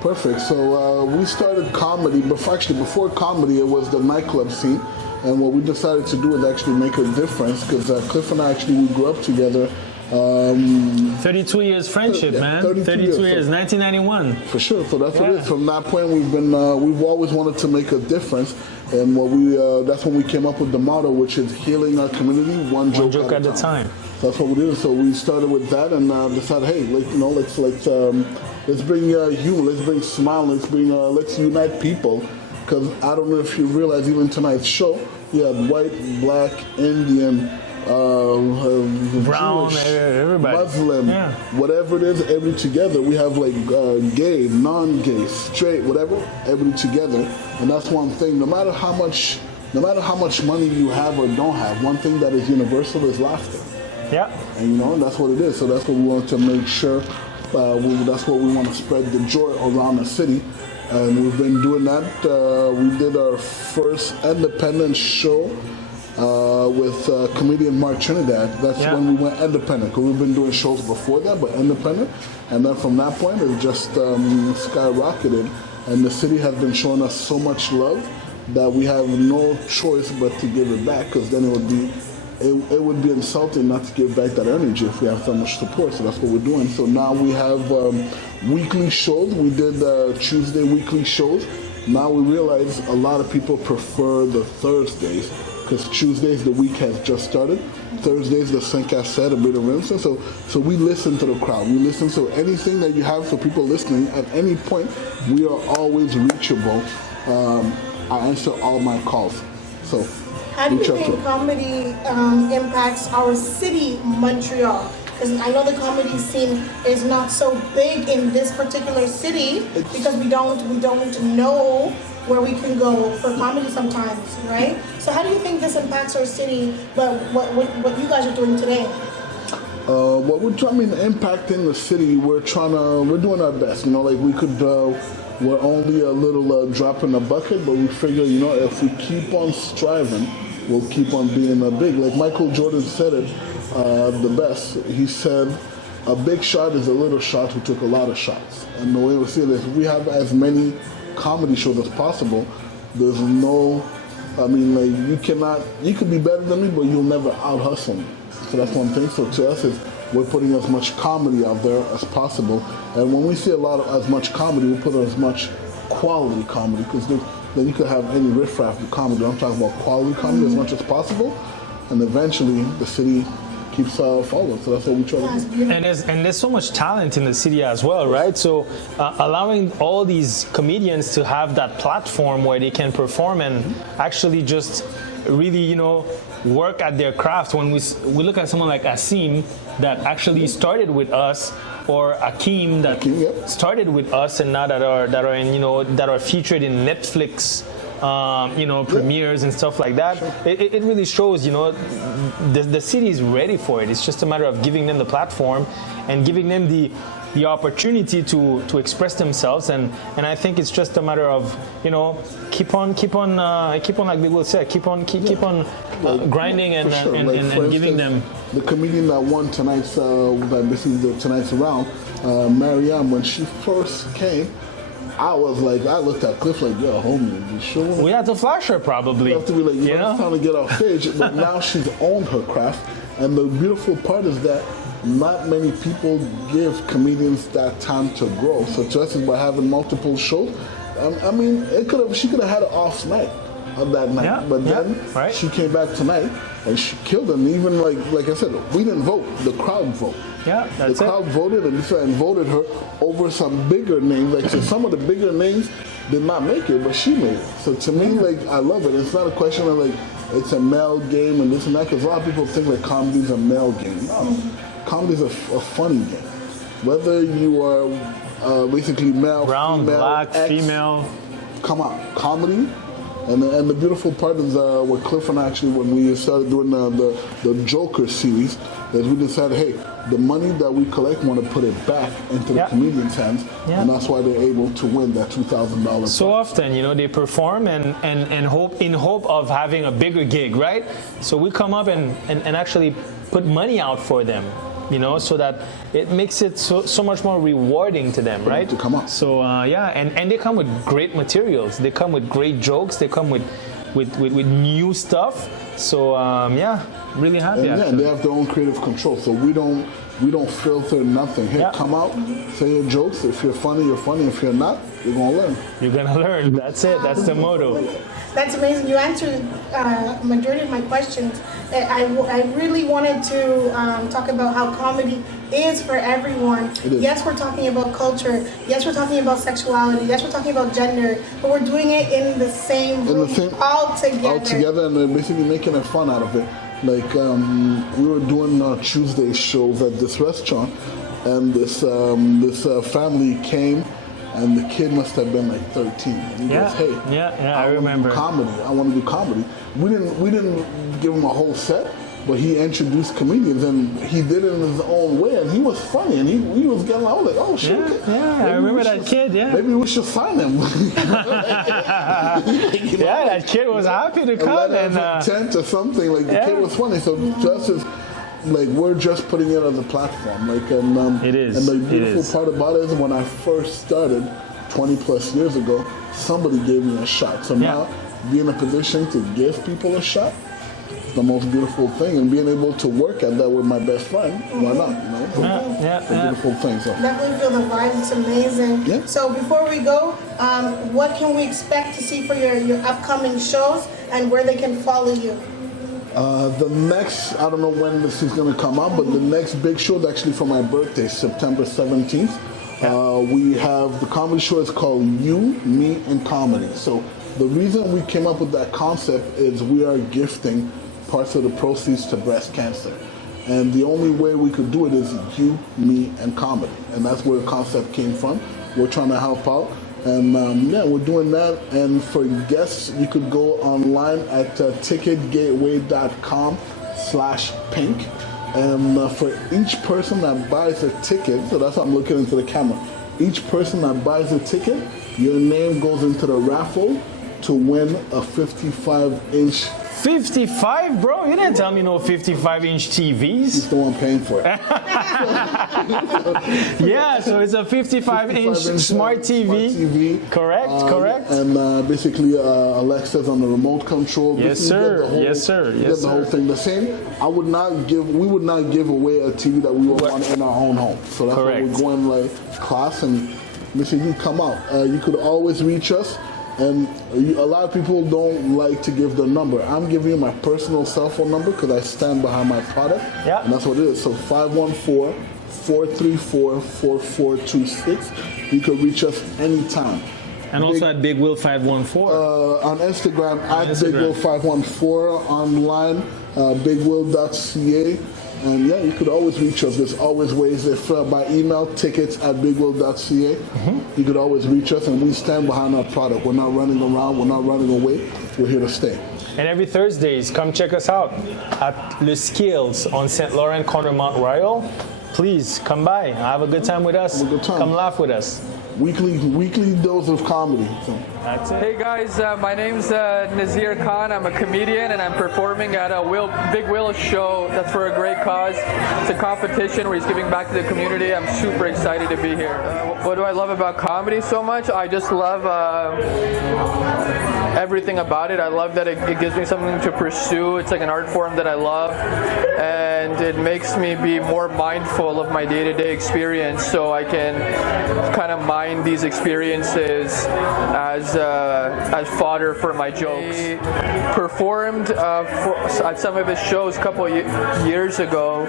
Perfect. So we started comedy, but actually before comedy, it was the nightclub scene. And what we decided to do is actually make a difference because Cliff and I we grew up together. 32 years friendship, man. 32 years, so 1991. For sure. So that's what it is. From that point, we've always wanted to make a difference, and that's when we came up with the motto, which is healing our community one joke at a time. That's what we did. So we started with that and decided, hey, let's bring humor, let's bring smile, let's unite people. Because I don't know if you realize, even tonight's show, you had white, black, Indian, brown, Jewish, everybody, Muslim, whatever it is, every together. We have like gay, non-gay, straight, whatever, every together. And that's one thing. No matter how much money you have or don't have, one thing that is universal is laughter. Yeah. And that's what it is. So that's what we want to make sure. That's what we want to spread the joy around the city. And we've been doing that. We did our first independent show with comedian Mark Trinidad. That's when we went independent, because we've been doing shows before that, but independent. And then from that point, it just skyrocketed. And the city has been showing us so much love that we have no choice but to give it back, because then it would be insulting not to give back that energy if we have so much support. So that's what we're doing. So now we have weekly shows. We did Tuesday weekly shows. Now we realize a lot of people prefer the Thursdays, because Tuesdays the week has just started. Thursdays the 5 à 7, a bit of instance. So we listen to the crowd. We listen to anything that you have for people listening at any point. We are always reachable. I answer all my calls. So. How do you think comedy impacts our city, Montreal? Because I know the comedy scene is not so big in this particular city because we don't know where we can go for comedy sometimes, right? So how do you think this impacts our city? But what you guys are doing today? What we're trying to impact in the city, we're doing our best. We're only a little drop in the bucket, but we figure, if we keep on striving, we'll keep on being big. Like Michael Jordan said it the best. He said, a big shot is a little shot who took a lot of shots. And the way we see it is, if we have as many comedy shows as possible, there's no, you could be better than me, but you'll never out-hustle me. So that's one thing. So to us, we're putting as much comedy out there as possible. And when we see as much comedy, we put as much quality comedy, because then you could have any riffraff of comedy. I'm talking about quality comedy as much as possible, and eventually the city keeps following. So that's what we try to do. And there's so much talent in the city as well, right? So allowing all these comedians to have that platform where they can perform and actually just really, work at their craft. When we look at someone like Asim that actually started with us, or Akeem that started with us, and now that are featured in Netflix, premieres and stuff like that. It really shows, the city is ready for it. It's just a matter of giving them the platform and giving them the opportunity to express themselves, and I think it's just a matter of keep on like they will say, keep on grinding and sure. and for giving instance, them. The comedian that won tonight's tonight's round, Marianne, when she first came, I looked at Cliff like, yo, homie, you sure? We had to flash her probably. You have to be like, it's time to get off stage. But now she's owned her craft, and the beautiful part is that not many people give comedians that time to grow. So to us, by having multiple shows, she could have had an off night of that night, but then she came back tonight and she killed it. And even like I said, we didn't vote; the crowd voted. Yeah, that's the crowd voted and voted her over some bigger names. So some of the bigger names did not make it, but she made it. So to me, I love it. It's not a question of it's a male game and this and that, because a lot of people think comedy is a male game. No, comedy is a funny game. Whether you are basically male, brown, female, black, female, come on, comedy. And the beautiful part is with Cliff and actually, when we started doing the Joker series, is we decided, hey, the money that we collect, we want to put it back into the comedians' hands, and that's why they're able to win that $2,000. So often, they perform and hope of having a bigger gig, right? So we come up and actually put money out for them. you know, so that it makes it so much more rewarding to them, right? To come out. So and they come with great materials. They come with great jokes. They come with new stuff. So really happy. And they have their own creative control. So we don't filter nothing. Here, come out, say your jokes. If you're funny, you're funny. If you're not, you're gonna learn. You're gonna learn. That's it. That's the motto. That's amazing. You answered majority of my questions. I really wanted to talk about how comedy is for everyone. It is. Yes, we're talking about culture. Yes, we're talking about sexuality. Yes, we're talking about gender. But we're doing it in the same room, all together. All together, and they're basically making a fun out of it. Like we were doing Tuesday shows at this restaurant, and this family came, and the kid must have been like 13. And he goes, "Hey, I remember. I want to do comedy." We didn't give him a whole set, but he introduced comedians, and he did it in his own way, and he was funny, and he was getting like, "Oh shit!" I remember that kid. Yeah, maybe we should sign him. That kid was happy to come, and tent or something. Like the kid was funny, so just as like we're just putting it as a platform. Like it is. And the beautiful part about it is when I first started 20 plus years ago, somebody gave me a shot. So now being in a position to give people a shot, the most beautiful thing, and being able to work at that with my best friend, why not? You know, it's a beautiful thing. So definitely feel the vibes. It's amazing. Yeah. So before we go, what can we expect to see for your upcoming shows and where they can follow you? The next, I don't know when this is going to come out, but the next big show is actually for my birthday, September 17th. We have the comedy show is called You, Me, and Comedy. So the reason we came up with that concept is we are gifting parts of the proceeds to breast cancer. And the only way we could do it is you, me, and comedy. And that's where the concept came from. We're trying to help out. And we're doing that. And for guests, you could go online at ticketgateway.com/pink. And for each person that buys a ticket, so that's why I'm looking into the camera, each person that buys a ticket, your name goes into the raffle to win a 55-inch. 55, bro? You didn't tell me no 55-inch TVs. He's the one paying for it. Yeah, so it's a 55-inch smart TV. Correct. And basically, Alexa's on the remote control. Yes, sir. Yes, sir. The whole thing. The same. We would not give away a TV that we would want in our own home. So that's why we're going like class and Mr. You come out. You could always reach us. And a lot of people don't like to give their number. I'm giving you my personal cell phone number because I stand behind my product. Yeah. And that's what it is. So 514-434-4426. You can reach us anytime. And also at Big Will 514. On Instagram, at Big Will 514. Online, bigwill.ca. And you could always reach us. There's always ways. If by email, tickets@bigwill.ca. You could always reach us, and we stand behind our product. We're not running around. We're not running away. We're here to stay. And every Thursdays, come check us out at Le Skills on St. Laurent, corner Mount Royal. Please come by. Have a good time with us. Have a good time. Come laugh with us. Weekly dose of comedy. So. That's it. Hey guys, my name's Nazir Khan. I'm a comedian and I'm performing at a Big Will show that's for a great cause. It's a competition where he's giving back to the community. I'm super excited to be here. What do I love about comedy so much? I just love everything about it. I love that it gives me something to pursue. It's like an art form that I love, and it makes me be more mindful of my day-to-day experience, so I can kind of mine these experiences as fodder for my jokes. He performed at some of his shows a couple years ago.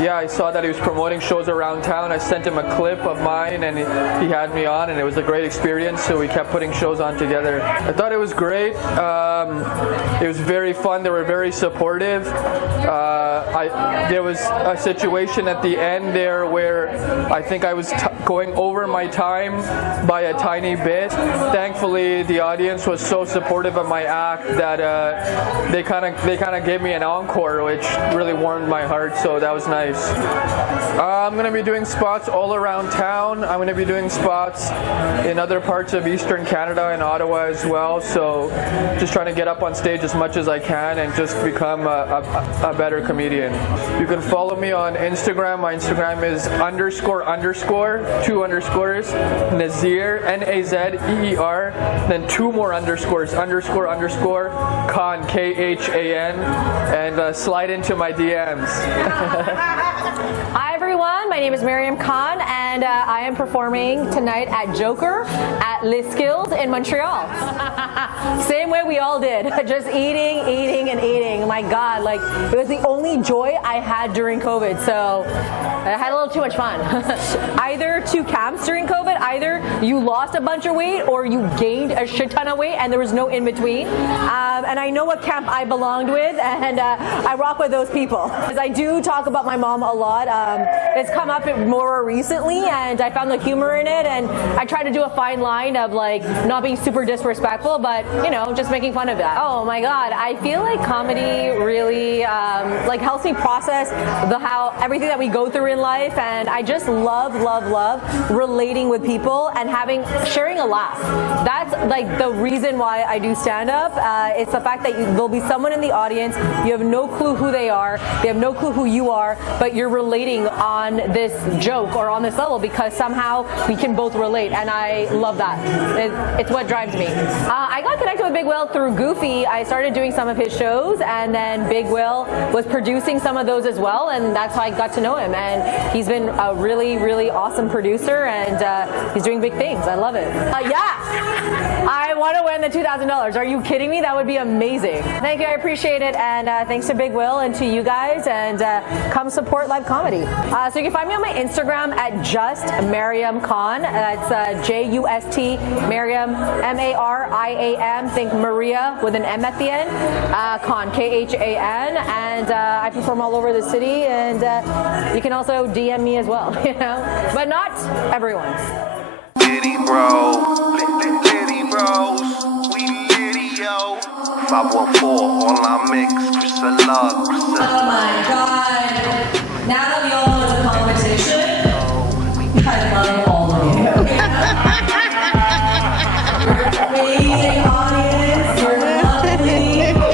Yeah, I saw that he was promoting shows around town. I sent him a clip of mine, and he had me on, and it was a great experience, so we kept putting shows on together. I thought it was great. It was very fun. They were very supportive. There was a situation at the end there where I think I was going over my time by a tiny bit. Thankfully, the audience was so supportive of my act that they kind of gave me an encore, which really warmed my heart. So that was nice. I'm going to be doing spots all around town. I'm going to be doing spots in other parts of Eastern Canada and Ottawa as well. So just trying to get up on stage as much as I can and just become a better comedian. comedian. You can follow me on Instagram. My Instagram is __, 2 underscores, Nazeer, Nazeer, then 2 more underscores, __ Khan, Khan, and slide into my DMs. Hi everyone, my name is Mariam Khan and I am performing tonight at Joker at Les Skills in Montreal. Same way we all did, just eating and eating. My God, like it was the only joy I had during COVID, so I had a little too much fun. Either 2 camps during COVID, either you lost a bunch of weight or you gained a shit ton of weight and there was no in between. And I know what camp I belonged with and I rock with those people. Because I do talk about my mom a lot. It's come up more recently and I found the humor in it and I try to do a fine line of like not being super disrespectful but you know just making fun of that. Oh my God, I feel like comedy really like helps me process how everything that we go through in life and I just love relating with people and sharing a laugh. That's like the reason why I do stand up. It's the fact that there'll be someone in the audience, you have no clue who they have no clue who you are, but you're relating on this joke or on this level because somehow we can both relate and I love that. It's what drives me. I got connected with Big Will through Goofy. I started doing some of his shows and then Big Will was producing some of those as well and that's how I got to know him and he's been a really awesome producer and he's doing big things. I love it. Yeah, I want to win the $2,000. Are you kidding me? That would be amazing. Thank you, I appreciate it and thanks to Big Will and to you guys and come support live comedy. So you can find me on my Instagram at just Mariam Khan. That's JUST Mariam MARIAM. Think Maria with an M at the end. Khan KHAN and I perform all over the city and you can also DM me as well, you know, but not everyone. Litty bro, litty bros, we litty yo. 514 on our mix, Chris Love. Oh my God. Now